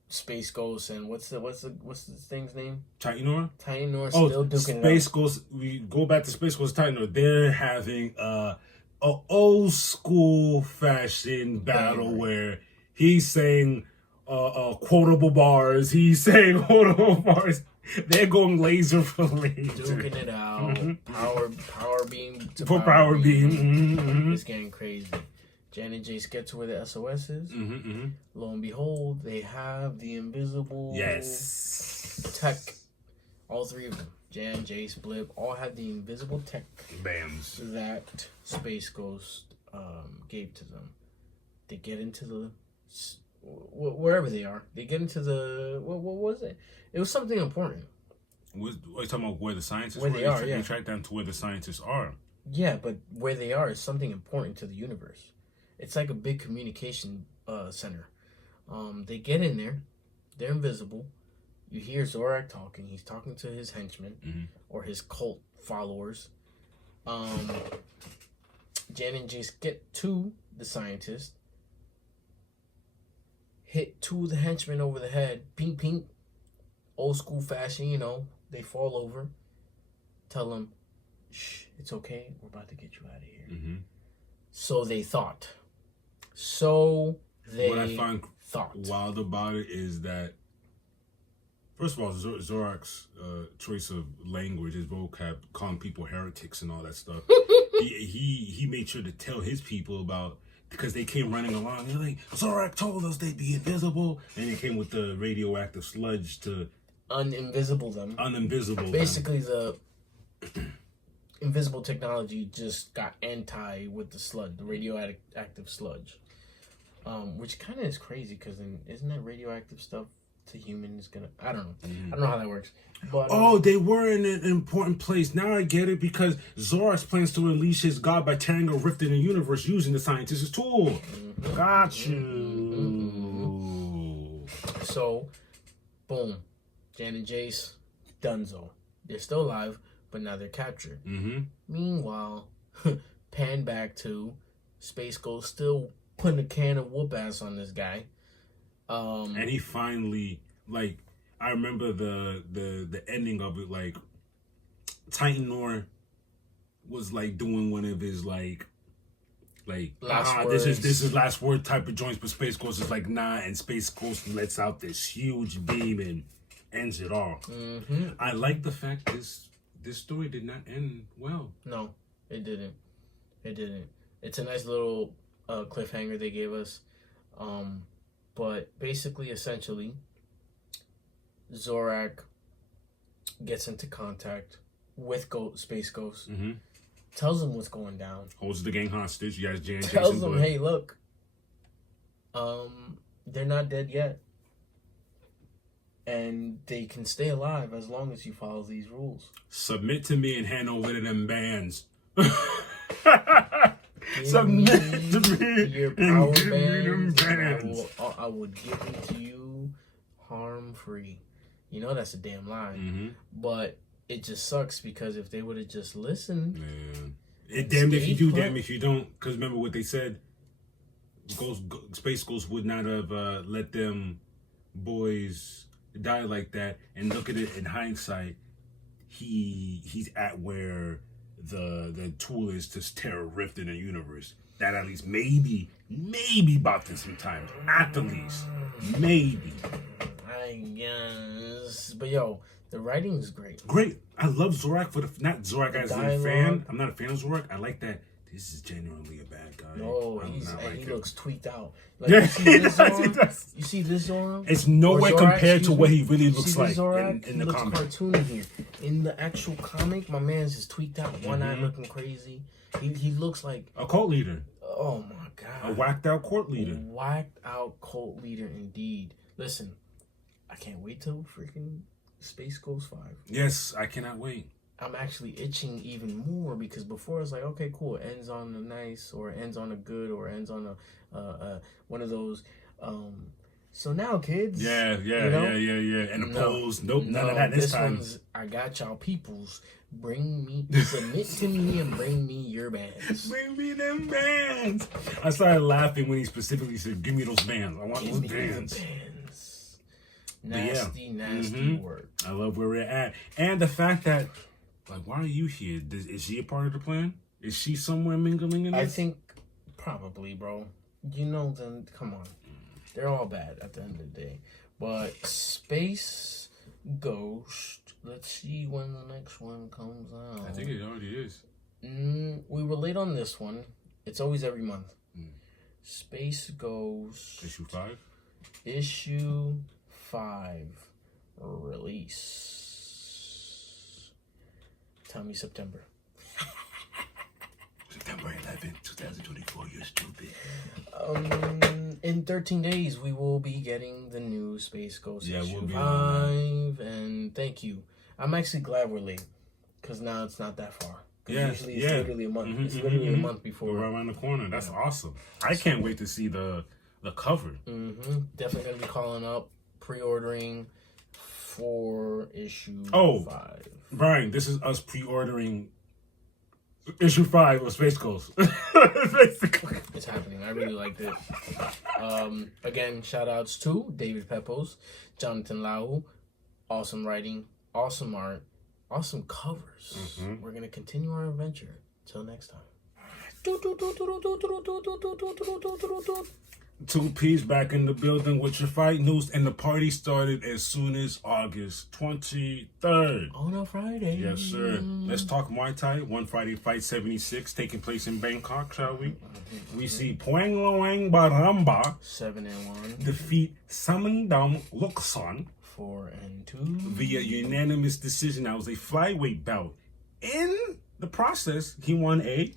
Space Ghost and what's this thing's name? Titanor? Titanor still duking Space Ghost. We go back to Space Ghost Titanor. They're having a old school fashion battle where he's saying quotable bars. He's saying quotable bars. They're going laser for laser. Duking it out. Power beam to power beam. It's getting crazy. Jan and Jace get to where the SOS is. Lo and behold, they have the invisible tech. All three of them, Jan, Jace, Blip, all have the invisible tech that Space Ghost gave to them. They get into the wherever they are. They get into the what was it? It was something important. What are you talking about? Where the scientists Where were? they are, You yeah. track down to where the scientists are. Yeah, but where they are is something important to the universe. It's like a big communication center. They get in there. They're invisible. You hear Zorak talking. He's talking to his henchmen or his cult followers. Jan and Jace get to the scientist. Hit two of the henchmen over the head. Pink, pink. Old school fashion, you know. They fall over. Tell them, shh, it's okay. We're about to get you out of here. So they thought. What I find wild about it is that, first of all, Zorak's choice of language, his vocab, calling people heretics and all that stuff. he made sure to tell his people about, because they came running along. They're like, Zorak told us they'd be invisible, and they came with the radioactive sludge to uninvisible them. Basically, the invisible technology just got anti with the sludge, the radioactive sludge. Which kind of is crazy, because isn't that radioactive stuff to humans gonna? I don't know. I don't know how that works. But they were in an important place. Now I get it, because Zorak plans to unleash his god by tearing a rift in the universe using the scientist's tool. Got you. So, boom, Jan and Jace, donezo. They're still alive, but now they're captured. Meanwhile, pan back to Space Ghost still putting a can of whoop ass on this guy. And he finally, like, I remember the ending of it, like, Titanor was like doing one of his this is last word type of joints, but Space Ghost is like, nah, and Space Ghost lets out this huge beam and ends it all. I like the fact this story did not end well. No, it didn't. It's a nice little cliffhanger they gave us. But basically, essentially, Zorak gets into contact with Space Ghost, tells him what's going down, holds the gang hostage. You guys, Jan, tells them, hey, look, they're not dead yet, and they can stay alive as long as you follow these rules. Submit to me and hand over to them bands. Submit to me your power bands. I will give it to you harm free. You know that's a damn lie. But it just sucks, because if they would have just listened, it damned if you do, damn if you don't. Because remember what they said. Space Ghost would not have let them boys die like that. And look at it in hindsight, he's at where the tool is to tear a rift in the universe. That at least maybe bought them some time. At the least. Maybe. I guess. But yo, the writing is great. Great. I love Zorak not Zorak as a fan. I'm not a fan of Zorak. I like that this is genuinely a bad guy. No, he looks tweaked out. Like, you see this Zorak? You see this Zorak? It's no way Zorak, compared to what he really looks like Zorak? in the looks comic. Cartoony here. In the actual comic, my man's just tweaked out, one eye looking crazy. He looks like a cult leader. Oh my god. A whacked out cult leader. Whacked out cult leader indeed. Listen, I can't wait till freaking Space Ghost 5. Yes, I cannot wait. I'm actually itching even more, because before it's like, okay, cool, it ends on a nice, or it ends on a good, or it ends on a one of those. So now, kids. Yeah. And the polls, nope, none of that this time. I got y'all peoples. Submit to me and bring me your bands. Bring me them bands. I started laughing when he specifically said, give me those bands. I want those bands. Nasty work. I love where we're at. And the fact that, like, why are you here? Is she a part of the plan? Is she somewhere mingling in this? I think probably, bro. You know, then come on. They're all bad at the end of the day. But Space Ghost, let's see when the next one comes out. I think it already is. We were late on this one. It's always every month. Space Ghost. Issue 5? Issue 5 release. Tell me September. September 11th, 2024, you're stupid. In 13 days, we will be getting the new Space Ghost issue we'll be 5. And thank you. I'm actually glad we're late, because now it's not that far. Yeah, Usually it's literally a month. It's literally a month before. We're around the corner. That's awesome. I can't wait to see the cover. Definitely gonna be calling up, pre-ordering for issue 5. Brian, this is us pre-ordering issue 5 of Space Ghost. Basically. It's happening. I really liked it. Again, shout outs to David Pepos, Jonathan Lau. Awesome writing, awesome art, awesome covers. We're gonna continue our adventure. Till next time. 2P's back in the building with your fight news, and the party started as soon as August 23rd. On a Friday. Yes, sir. Let's talk Muay Thai. One Friday Fight 76 taking place in Bangkok, shall we? We see Poeng Loang Baramba 7-1. defeat Samandam Lukson 4-2. via unanimous decision. That was a flyweight bout. In the process, he won a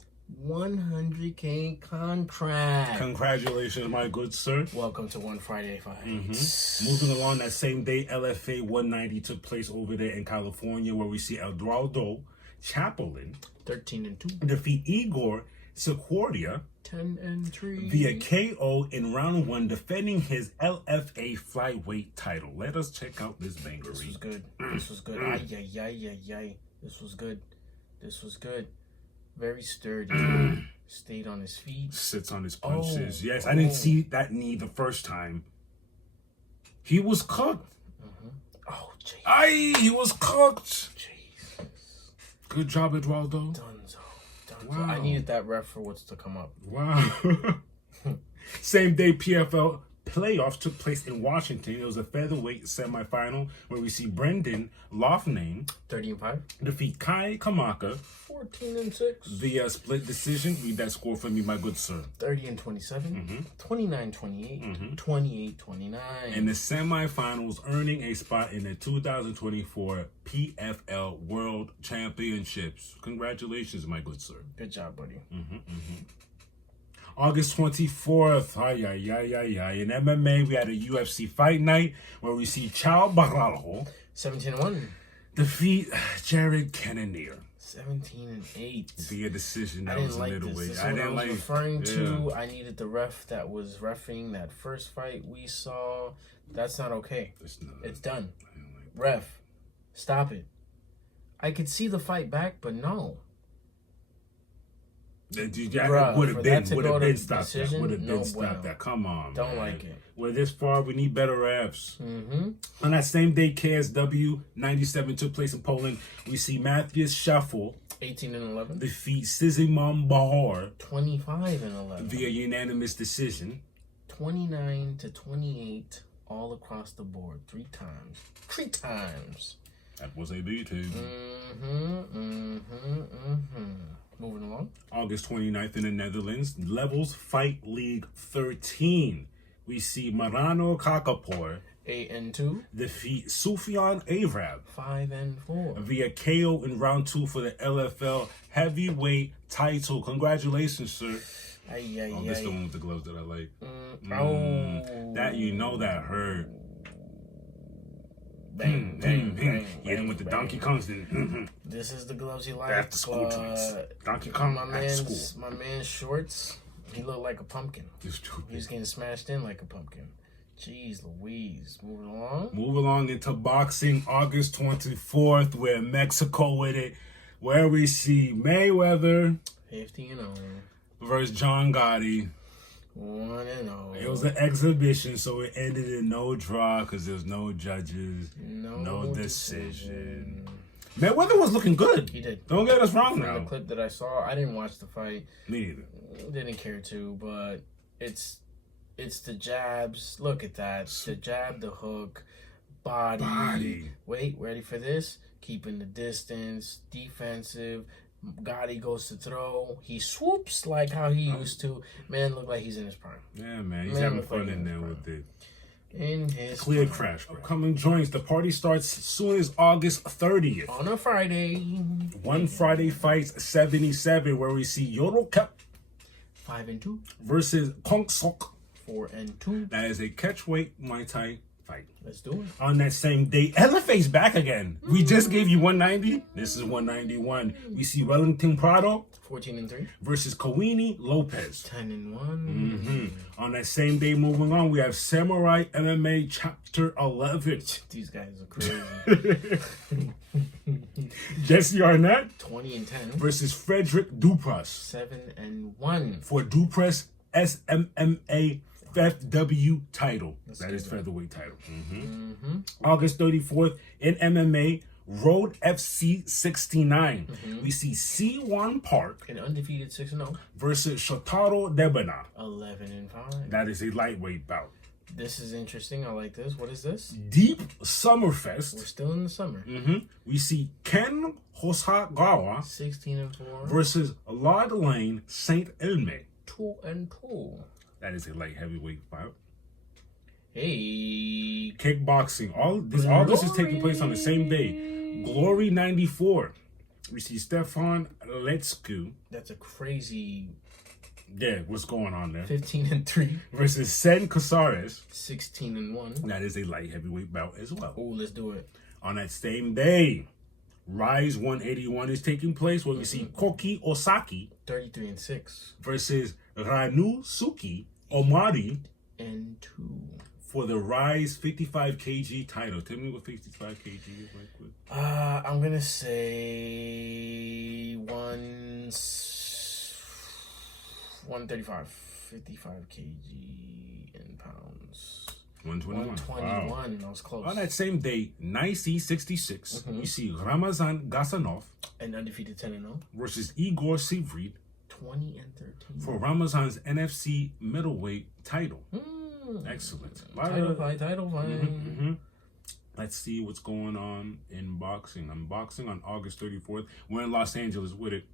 100K contract. Congratulations, my good sir. Welcome to One Friday Fights. Moving along that same day, LFA 190 took place over there in California, where we see Eduardo Chapelin 13-2. defeat Igor Sequoia 10-3. via KO in round 1, defending his LFA flyweight title. Let us check out this bangery. This was good. This was good. Ay, ay, ay, ay, ay. This was good. This was good. Very sturdy. Stayed on his feet. Sits on his punches. Yes, I didn't see that knee the first time. He was cooked. Oh, jeez. Aye, he was cooked. Jesus. Good job, Eduardo. Dunzo. Wow. I needed that ref for what's to come up. Wow. Same day, PFL playoffs took place in Washington. It was a featherweight semifinal where we see Brendan Loughnane 30-5. defeat Kai Kamaka 14-6. via split decision. Read that score for me, my good sir. 30-27. 29-28. 28-29. In the semifinals, earning a spot in the 2024 PFL World Championships. Congratulations, my good sir. Good job, buddy. August 24th, in MMA, we had a UFC fight night where we see Chao Baralho 17-1. defeat Jared Cannonier 17-8. via decision. I That didn't was a like little this. way. This is I what didn't I was like referring to. I needed the ref that was reffing that first fight we saw. That's not okay. It's done. Ref, stop it. I could see the fight back, but no. Bruh, would have been stopped that. Would have been stopped bueno. that. Come on, Don't man. like it. We're this far. We need better refs. On that same day, KSW 97 took place in Poland. We see Matthias Schaffel 18-11. defeat Sizimon Bahar 25-11. via unanimous decision. 29-28 all across the board. 3 times. 3 times. That was a beating. Moving along. August 29th in the Netherlands, Levels Fight League 13. We see Marano Kakapor 8-2. defeat Sufyan Arab 5-4. via KO in round 2 for the LFL heavyweight title. Congratulations, sir. Ay, This is the one with the gloves that I like. That that hurt. Bang, bang, bang. Hit him with the Donkey Kongs. This is the gloves he likes. After school joints. Donkey Kong after school. My man's shorts, he looked like a pumpkin. Just stupid. He's getting smashed in like a pumpkin. Jeez Louise. Moving along. Move along into boxing, August 24th. We're in Mexico with it, where we see Mayweather 50-0. versus John Gotti. 1-0. It was an exhibition, so it ended in no draw because there's no judges, no decision. Mayweather was looking good. He did. Don't get us wrong From now. the clip that I saw, I didn't watch the fight. Me neither. Didn't care to, but it's the jabs. Look at that. The jab, the hook, body. Wait, ready for this? Keeping the distance, defensive. Gotti goes to throw. He swoops like how he used to. Man, look like he's in his prime. Yeah, man. He's having fun in there with it. In his Clear crash. Upcoming joints. The party starts as soon as August 30th. On a Friday. One Friday Fights 77, where we see Yoro Kep 5-2 versus Kong Sok. 4-2. That is a catchweight Muay Thai fight. Let's do it. On that same day, LFA's back again. We just gave you 190. This is 191. We see Wellington Prado 14-3 versus Kawini Lopez. 10-1. On that same day, moving on, we have Samurai MMA Chapter 11. These guys are crazy. Jesse Arnett 20-10 versus Frederick Duprus 7-1 for Duprus SMMA FW title. That is featherweight title. August 34th in MMA, Road FC 69. We see C1 Park An undefeated 6-0. versus Shotaro Debana. 11-5. That is a lightweight bout. This is interesting. I like this. What is this? Deep We're Summerfest. still in the summer. We see Ken Hosagawa 16-4. versus Lord Lane Saint Elme. 2-2. That is a light heavyweight bout. Hey. Kickboxing. All this is taking place on the same day. Glory 94. We see Stefan Letsku. That's a crazy Yeah, what's going on there? 15-3. Versus Sen Casares. 16-1. That is a light heavyweight bout as well. Oh, let's do it. On that same day, Rise 181 is taking place where we see Koki Osaki 33-6. versus Ranu Suki Omari and 2. for the Rise 55 kg title. Tell me what 55 kg is right quick. I'm gonna say 135, 55 kg in pounds. 121. 121. Wow. I was close. On that same day, Nice 66, we see Ramazan Gasanov And undefeated 10-0. versus Igor Sivrid 20-13. for Ramazan's NFC middleweight title. Excellent. Title fight. Let's see what's going on in boxing. I'm boxing on August 34th. We're in Los Angeles with it.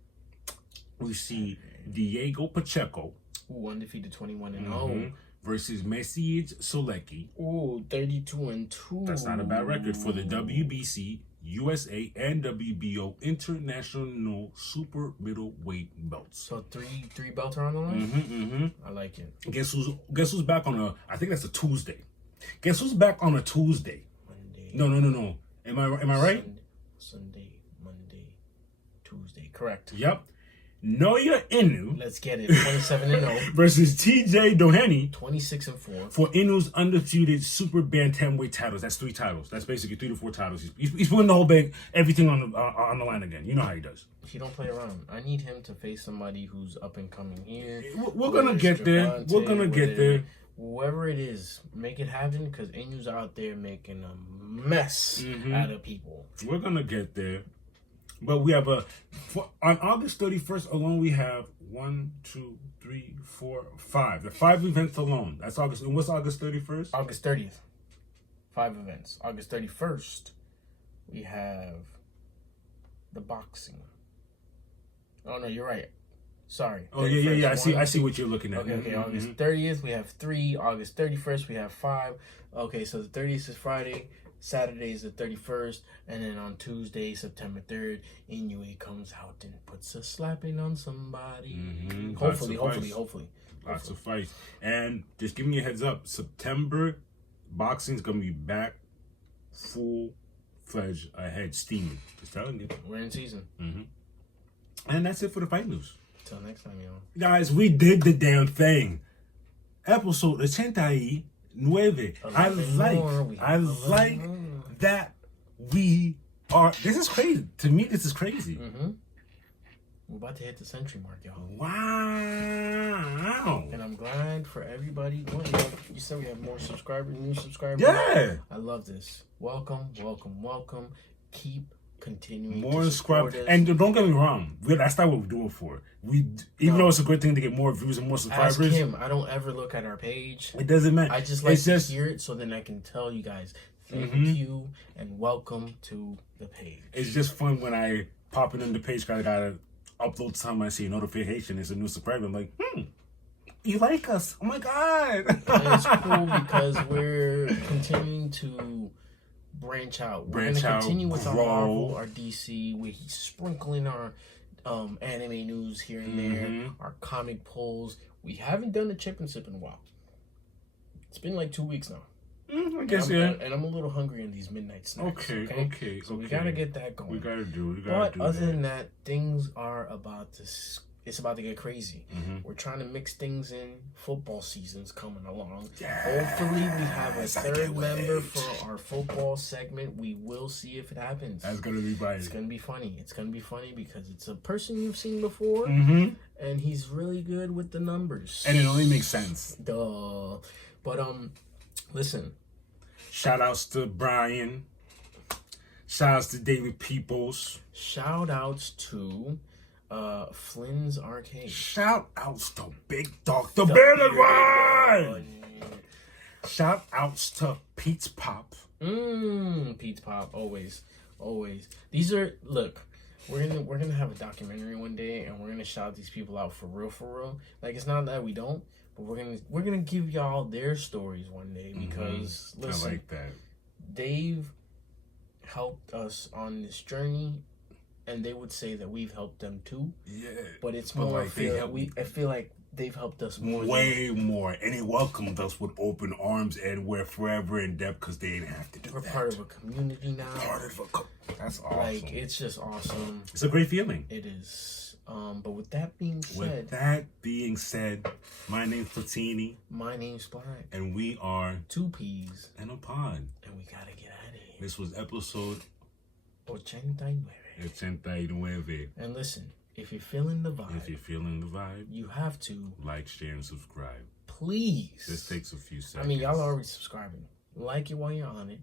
We see Diego Pacheco Ooh, undefeated 21-0. versus Mesiej Solecki. Ooh, 32-2. That's not a bad record for the WBC, USA, and WBO international super middleweight belts. So three belts are on the line? I like it. Guess who's back on a? I think that's a Tuesday. Guess who's back on a Tuesday? Monday. No. Am I right? Sunday, Monday, Tuesday. Correct. Yep. Noya Inu Let's get it. 27-0. versus TJ Doheny 26-4. for Inu's undisputed super bantamweight titles. That's 3 titles. That's basically 3 to 4 titles. He's putting the whole bag, everything on the line again. You know how he does. He don't play around. I need him to face somebody who's up and coming here. We're gonna get there. We're gonna get there. Whoever it is, make it happen because Inu's out there making a mess out of people. We're gonna get there. But we have on August 31st alone, we have 1, 2, 3, 4, 5. The 5 events alone. That's August. And what's August 31st? August 30th. 5 events. August 31st, we have the boxing. Oh, no, you're right. Sorry. Oh, yeah. I see what you're looking at. Okay. August 30th, we have 3. August 31st, we have 5. Okay, so the 30th is Friday. Saturday is the 31st, and then on Tuesday, September 3rd, Inoue comes out and puts a slapping on somebody. Hopefully. Lots of fights. And just give me a heads up, September, boxing's going to be back full-fledged ahead, steaming. Just telling you. We're in season. And that's it for the fight news. Till next time, y'all. Guys, we did the damn thing. Episode Ochenta Nueve. I like that we are. This is crazy. To me, this is crazy. We're about to hit the century mark, y'all. Wow. And I'm glad for everybody. Well, you said we have more subscribers, new subscribers. Yeah. I love this. Welcome. Keep continuing. More subscribers. And don't get me wrong. That's not what we're doing for. Even though it's a great thing to get more views and more subscribers. Ask him. I don't ever look at our page. It doesn't matter. I just like to hear it so then I can tell you guys thank you and welcome to the page. It's just fun when I pop it in the page because I gotta upload time. I see a notification. It's a new subscriber. I'm like, you like us? Oh my god! And it's cool because we're continuing to branch out. We're going to continue with our Marvel, our DC. We're sprinkling our anime news here and there, our comic polls. We haven't done a chip and sip in a while. It's been like 2 weeks now. I guess, yeah. And I'm a little hungry in these midnight snacks. Okay. So we gotta get that going. We gotta do But other that. than that, things are about to. It's about to get crazy. We're trying to mix things in. Football season's coming along. Yes, Hopefully, we have a I third can't member wait. for our football segment. We will see if it happens. That's gonna be funny. It's gonna be funny. It's gonna be funny because it's a person you've seen before, Mm-hmm. and he's really good with the numbers. And it only makes sense. Duh. But listen. Shout outs to Brian. Shout outs to David Peoples. Shout outs to Flynn's Arcade. Shout outs to Big Dog, the bearded one. Shout outs to Pete's Pop. Pete's Pop, always. These are we're gonna have a documentary one day, and we're gonna shout these people out for real. Like, it's not that we don't, but we're gonna give y'all their stories one day because listen, I like that. They've helped us on this journey, and they would say that we've helped them too. Yeah, but it's but more. like I feel like they've helped us more. Way more, and they welcomed us with open arms, and we're forever in debt because they didn't have to do We're that. part of a community now. That's awesome. Like, it's just awesome. It's a great feeling. It is. But with that being said, My name's Platini, my name's Black, and we are Two Peas, in a pod. and we gotta get out of here. This was episode Ochenta. Nueve. And listen, if you're feeling the vibe, If you're feeling the vibe, you have to like, share, and subscribe. please. This takes a few seconds. I mean, y'all are already subscribing. Like it while you're on it.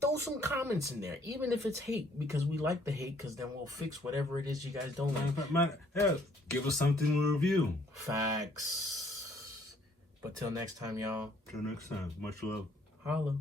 Throw some comments in there, even if it's hate, because we like the hate, because then we'll fix whatever it is you guys don't like. Give us something to review. Facts. But till next time, y'all. Till next time. Much love. Holla.